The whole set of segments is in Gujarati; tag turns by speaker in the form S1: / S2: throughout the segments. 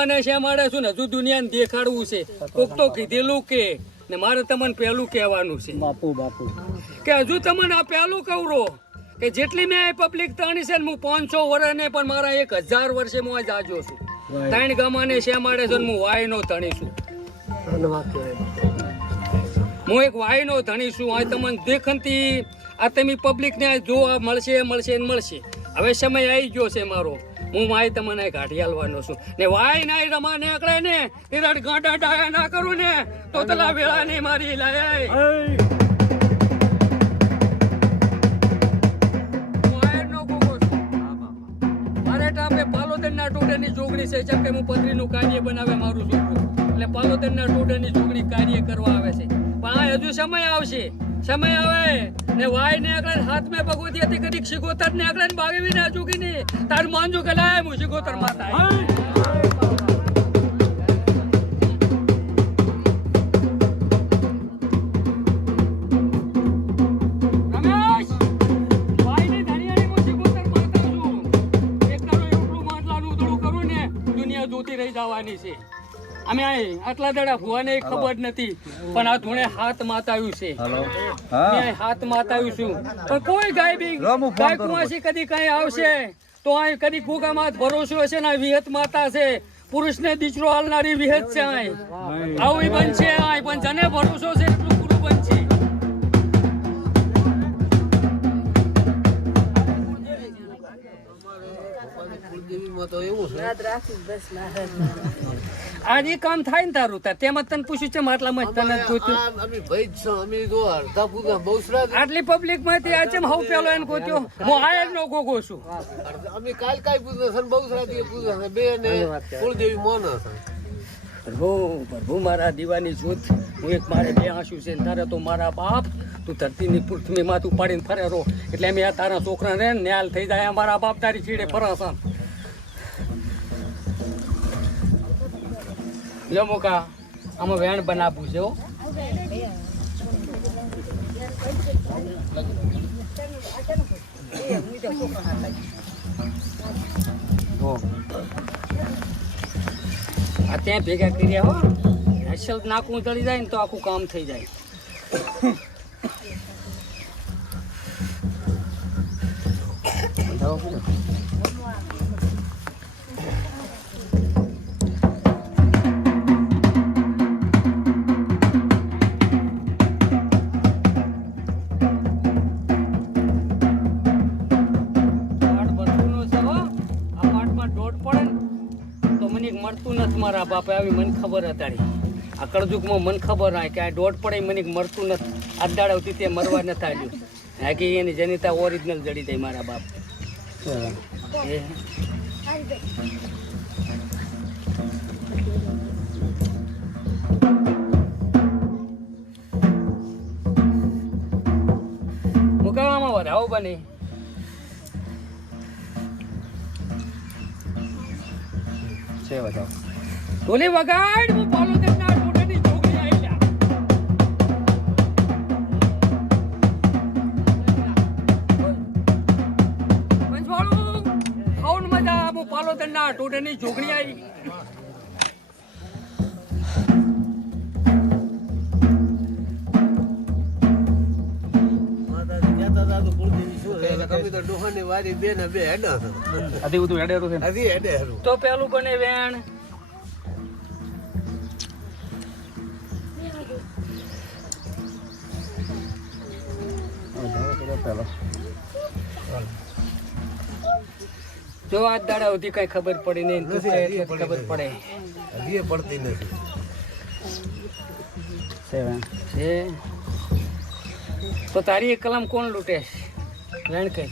S1: ગમાને છે મારે શું ને હજુ દુનિયાને દેખાડવું છે. કોક તો કીધેલું કે ને મારે તમને પહેલું કહેવાનું છે.
S2: બાપુ બાપુ.
S1: કે હજુ તમને આ પહેલું કવરો કે જેટલી મેં પબ્લિક તાણી છે ને હું પાંચસો વર્ષ ને પણ મારા એક હજાર વર્ષે હું આ જાજો છું. ત્રણ ગમાને છે મારે છે હું વાયનો ધણી છું. હું એક વાયનો ધણી છું. આ તમને દેખનથી આ તમે પબ્લિક ને જોવા મળશે મળશે ને મળશે. હવે સમય આવી ગયો છે મારો. હું માય તમને કાઢી હાલવાનો છું. ને વાય ના રમા ને આકડે ને એ ગાંડા ડાયા ના કરું ને તો વેળા ને મારી લાય. મારે પાલોદરના ટોડાની જોગણી છે, જેમ કે હું પથરીનું કાર્ય બનાવે મારું છોકરું. એટલે પાલોદરના ટોડાની જોગણી કાર્ય કરવા આવે છે. પણ આ હજુ સમય આવશે. સમય આવે ને વાય ને આગળ હાથ મેં ભગવતી હતી, કદીક શિકોતર ને આગળ બાગવી ના ચૂકી ની તાર માનજો કે લાય, હું શિકોતર માતા અમે આટલા દાડા ભુવાને ખબર નથી પણ આ ધૂણે હાથ માતાવ્યું છે.
S2: હલો
S1: મેં હાથ માતાવ્યું છું. પણ કોઈ ગાય બી ગાય કુવાસી કદી કઈ આવશે તો અહીં કદી કુગામાં ભરોસો હશે ને આ વિહત માતા છે? પુરુષને દીકરો હાલનારી વિહત છે અહીં આવું બનશે અહીં પણ જને ભરોસો છે એટલું પૂરું બનશે. આજે કામ થાય ને તારું તાર તેમાં તને પૂછ્યું છે માટલામાં જ તને જ પૂછ્યું
S3: અમે ભાઈ છો અમે જો અડધા પૂરા બહુસરા
S1: આટલી પબ્લિકમાંથી આ ચેમ હવ પેલો એને ગોત્યો? હું આ જ નો ગોગો છું.
S3: અમે કાલ કાઈ પૂરા છે બહુસરા થી છે બે ને કુળદેવી મોન છે
S1: પ્રભુ પ્રભુ મારા દીવાની જોત હું એક મારે બે આંસુ છે તારે તો મારા બાપ તું ધરતીની પૃથ્વી તું પાડીને ફરે રો એટલે અમે આ તારા છોકરાને ન્યાલ થઈ જાય મારા બાપ તારી ચીડે ફરાસા લો મોકા, આમાં વેણ બનાવું છે. આ ત્યાં ભેગા કર્યા હો. હેસલ નાકું ચડી જાય ને તો આખું કામ થઈ જાય. પાટ મારા બાપે આવી મને ખબર હતી આ કળજુકમાં મને ખબર હોય કે આ દોઢ પડે મને મળતું નથી. આ દાડાવતી તે મરવા નથી આવ્યું બાકી એની જનિતા ઓરિજિનલ જડી જાય મારા બાપ. મુકાવામાં વધાવો બને.
S2: છે બતાવો
S1: ઢોલી વગાડ હું પાલો તેમના ટોટાની છોકરી આઈ લ્યા પંચવાળું ખાઉન મજા હું પાલો તેમના ટોટાની
S3: કહેતા હતા તો પેલું શું છે?
S1: પેલો જો આજ દાડા સુધી કઈ ખબર પડી નહીં
S3: નથી,
S1: ખબર પડે
S3: હજી પડતી નથી.
S1: છે. તો તારી એક કલમ કોણ લૂંટે છે? વેણ કઈ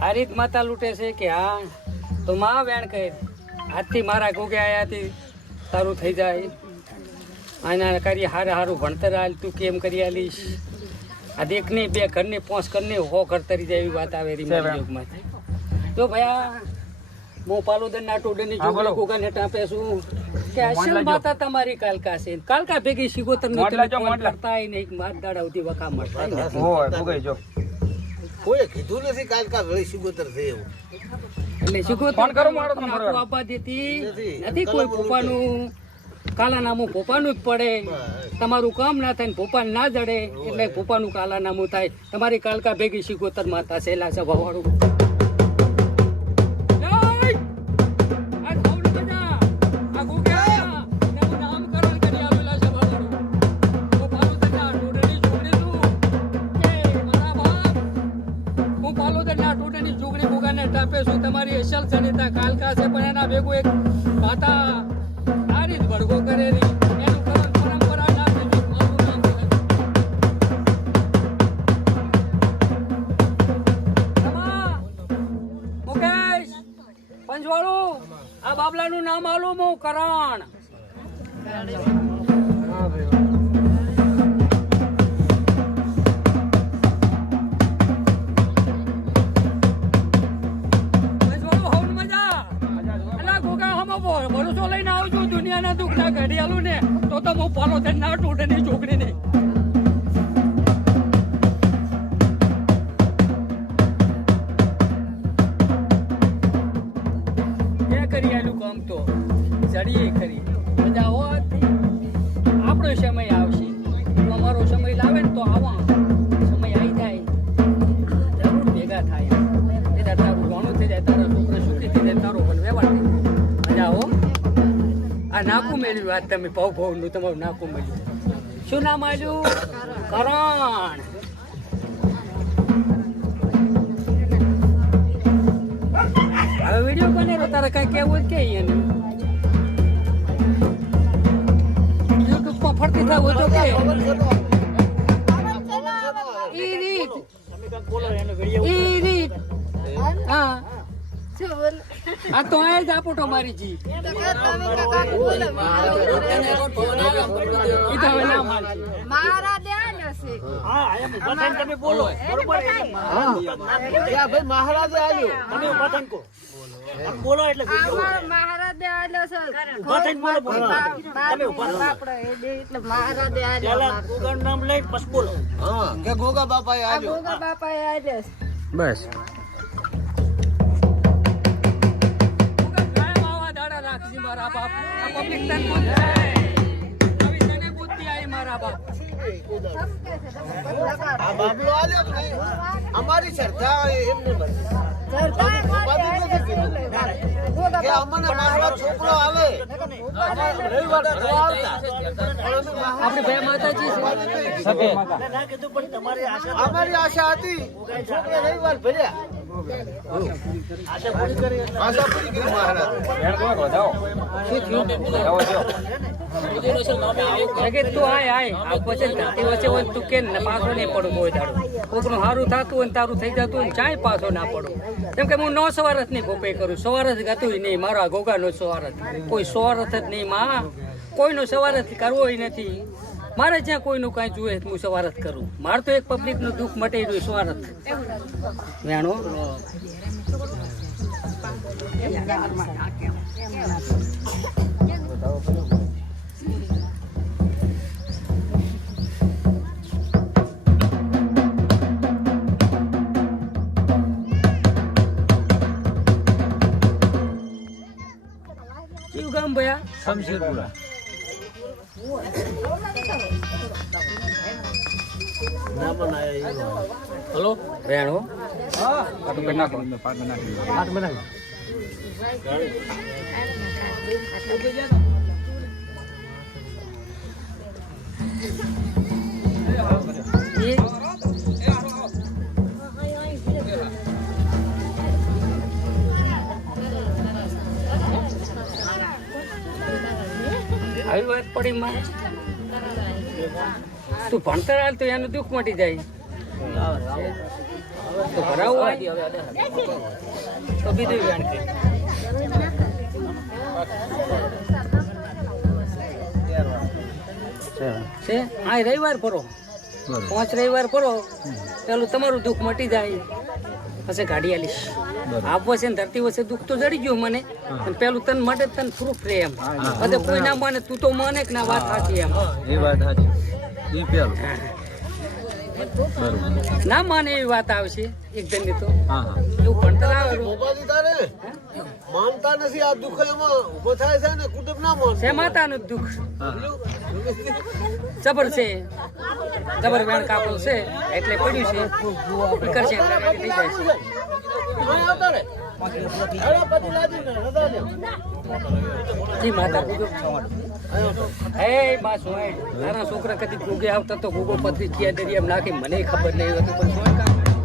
S1: આ રીત માતા લૂંટે છે કે હા તો માં વેણ કહે આજથી મારા ગોગે આયાથી તારું થઈ જાય. આના કરી હારે હારું ભણતર આલ તું કેમ કરી આલીશ? આ દેખની બે ઘર ને પોસ ઘર ને હો ઘર તરી જાય એવી વાત આવે રીમા યુગમાં તો ભયા હું પાલોદર ના ટોડની
S2: બોલો.
S1: જોગણી ને ટાપે છું. કે અસલ માતા તમારી કાલકા છે? કાલકા ભેગી શિગોતર તમને
S2: મોડલા
S1: તમે
S2: જો,
S1: ફોન કરતા ય નહીં માત દાડા ઉતી વખા મળતા
S2: હોય ભોગાઈ જો.
S3: કોઈ કીધું નથી કાલકા ભેગી સિગોતર છે એવું.
S1: એટલે શીખો
S2: ફોન કરો મારો તમે
S1: આપવા. દેતી
S3: નથી.
S1: કોઈ પોપાનું કાલાનામું પોપાનું જ પડે. તમારું કામ ના થાય ને પોપા ના જડે એટલે પોપાનું કાલાનામું થાય. તમારી કાલકા ભેગી શીખોતર માતા સેલા સભા બાબલાનું નામ આલું હું, કરણ. ને ભરોસો લઈને આવજો દુનિયાના દુઃખના ઘડિયાળું ને તો તો હું પાલો થઈને ના તૂટે ની છોકરી આજ તમે ભાવ ભાવનું તમારું નાકું મેળ્યું શું નામ આવ્યું કરણ હવે વીડિયો બને તારે કઈ કેવું જ કે એને યુટ્યુબ પર ફરતી થાય તો કે ઈ રીત ઈ રીત હા આ તો એ જ આપોટો મારી જી. ઈ બોલો હવે ના માનશે
S4: બોલો. ધ્યાન હશે
S3: ત્યાં ભાઈ મહારાજે આવ્યો
S4: અમારો મહારાજે આલ્યો છે. બાપડો એટલે મહારાજે બોલો.
S3: હા કે ગોગા
S4: બાપા
S3: આવ્યો
S4: ગોગા બાપાએ આલ્યો છે.
S2: બસ.
S1: મારા બાપ. આ પબ્લિક તન બુદ્ધિ આવી તને બુદ્ધિ આવી મારા બાપ.
S3: આ બાબલો આવ્યો કે અમારી શ્રદ્ધા એમને કે અમને મારવા છોકરો આવે. રવિવાર ભરવા આવતા.
S1: આપણે બે માતાજી છે.
S2: સગે માતા
S3: અમારી આશા હતી. છોકરે રવિવાર ભર્યા.
S1: તું આય આય. આ પછી ધરતી વચ્ચે હોય ને તું કે ને પાછો નહીં પડું કોઈ દાડો? કોકનું સારું થતું હોય ને તારું થઈ જતું ને ચાય પાછો ના પડું. કેમ હું નો સવારથ નહીં કરું. સવારસ ગાતું નહીં, મારો આ ગોગાનો સવારથ કોઈ સવારથ જ નહીં માં. કોઈનો સવારથ કરવો નથી. મારે જ્યાં કોઈનું કાંઈ જોઈએ હું સવારથ કરું. મારે તો એક પબ્લિકનું દુઃખ મટી રહ્યું સવારથ વેણો કયું ગામ ભયા?
S2: શમશીરપુરા.
S1: હલો? વેણો
S2: કાટું કરી નાખો પાટમાં નાખી
S1: એ આવી વાત પડી માં તું ભણતર હાલ તો એનું દુઃખ મટી જાય. તો ભરાવું હોય તો બીજું વેણ છે? હા રવિવાર ફરો. પાંચ રવિવાર ફરો પેલું તમારું દુઃખ મટી જાય. પછી ગાડી આલીશ. આપવો છે ને ધરતી વચ્ચે દુઃખ તો જડી ગયું મને અને પેલું તન માટે તન પ્રૂફ રહે એમ. બધે કોઈ ના માને તું તો માને કે ના વાત સાચી એમ.
S2: એ વાત સાચી.
S1: ના માને એવી વાત આવશે. એક જણની તો. એવું ભણતર આવે
S3: માનતા નથી આ દુઃખ એમાં ઊભો થાય છે ને કુટુંબ ના માન
S1: છે માતાનું દુઃખ. જબર છે. જબર વેણ કાપડ છે. એટલે પડ્યું છે. કરશે. થઈ જાય છે. છોકરા કદી ગુગે આવતા તો ગુગો પથરી ક્યાં દરિયા નાખી. મને ખબર નહીં હતી, પણ સોય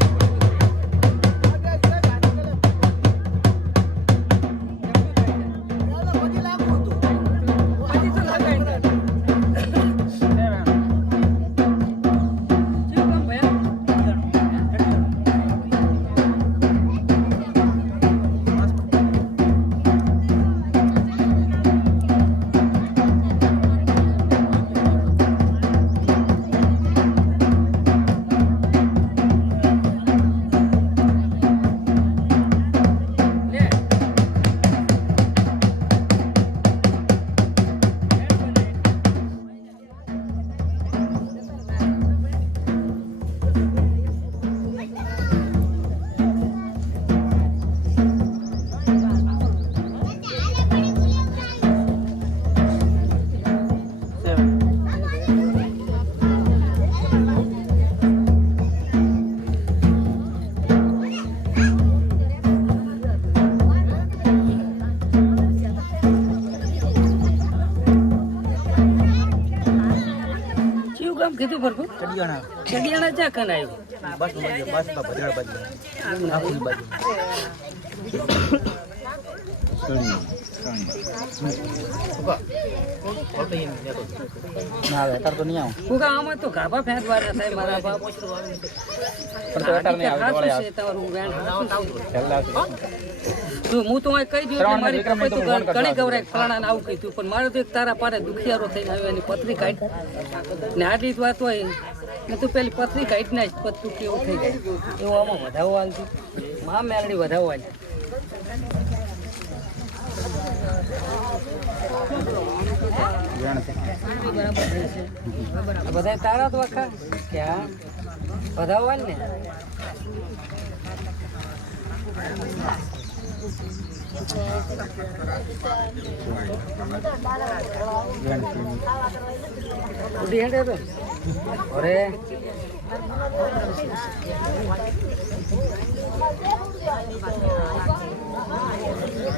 S1: કીધું ભરપૂર
S2: ચડિયાણા.
S1: ચડિયાણા ચા કન આવ્યું
S2: બસ બસ ભદ્રડ બાજુ આખી બાજુ ના આવે તો નહીં આવું
S1: કુકા આમાં તો ગાભા ફેંક વાળા થાય મારા બાપ
S2: પણ તો નહીં આવે
S1: તમારું વેણ તું હું તો અહીં કહી દઉં મારી
S2: તો
S1: કપાઈ તો. ઘણી ગવરાય ફલાણાને આવું કીધું પણ મારે તો એક તારા પાડે દુખિયારો થઈને આવ્યો એની પથરી કાઢ ને આટલી જ વાત હોય ને તું પેલી પથરી કાઢી નાખ પછી તું કેવું થઈ જાય એવું આમાં વધાવો હાલતું મા મેલડી વધાવો હાલ
S2: વેણ છે
S1: બરાબર છે. આ બધા તારા જ વખા ક્યાં? બધા હોય ને? ઉડી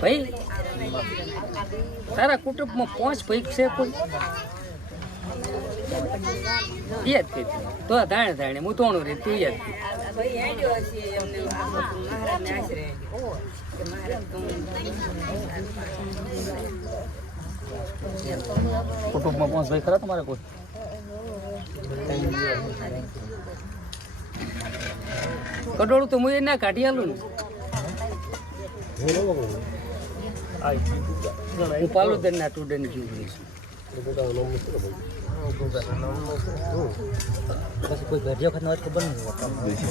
S1: ભાઈ તારા કુટુંબમાં પાંચ ભાઈ છે કોઈ? યાદ કરી તો ધાણે ધાણે હું તોણું રે તું યાદ કરી
S2: કુટુંબમાં પાંચ ભાઈ ખરા તમારે કોઈ?
S1: કટોળું તો હું એ ના કાઢી આલું ને. હું પાલુદન ના ટુડન જીવું છું.
S2: પછી કોઈ ઘર વખત ખબર નહીં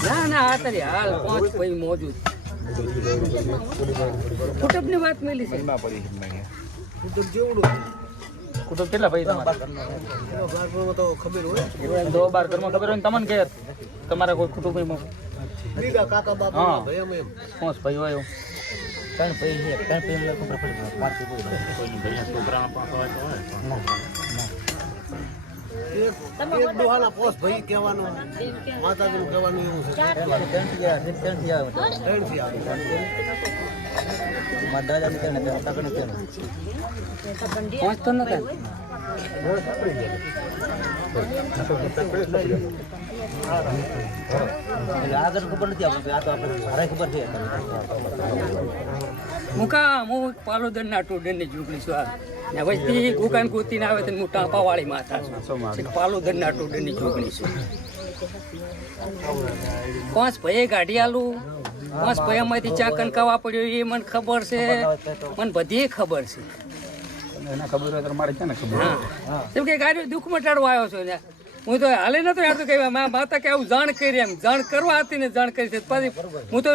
S1: ના ના આ તારી હાલ પાંચ ભાઈ મોજૂદ. કુટુંબની વાત મેલી છે.
S2: કુટુંબ કેટલા ભાઈ તમારે
S3: તો ખબર હોય.
S2: દો બાર ઘરમાં ખબર હોય તમને કે તમારા કોઈ કુટુંબમાં?
S3: કાકા બાપા ભાઈ એમ એમ.
S2: પાંચ ભાઈ હોય ત્રણ ભાઈ છે ત્રણ ભાઈ ખબર પડી પાંચ
S3: એક એક ડોહાના પોસ ભાઈ કહેવાનું માતાજીનું કહેવાનું એવું છે.
S2: ત્રણથી આવે ત્રણથી આવે
S3: ત્રણથી આવે.
S2: મારા દાદા ને ત્રણ હતા કાકા ને ત્રણ
S1: પાંચ તો નતા?
S2: આગળ ખબર નથી આપણને આ તો આપણે ખબર છે.
S1: મુકા હું પાલોદન ના ટોડનની ઝૂંપડી છું આ ને વસ્તી ગુકાન કૂતીને આવે તો હું ટાંપાવાળી માતા છું. પાલોદન ના ટોડન ઝૂંપડી છું. પાંચ ભાઈ ગાડી આલું. બસ ભયામાંથી ચા કનકાવા પડ્યો એ મને ખબર છે. મને બધી ખબર છે. કેમ કે ગાડી દુઃખ મટાડવા આવ્યો છું ને. હું તો હાલે નતો યાર તો કે માતા કે આવું જાણ કરી એમ. જાણ કરવા હતી ને જાણ કરી છે. પછી હું તો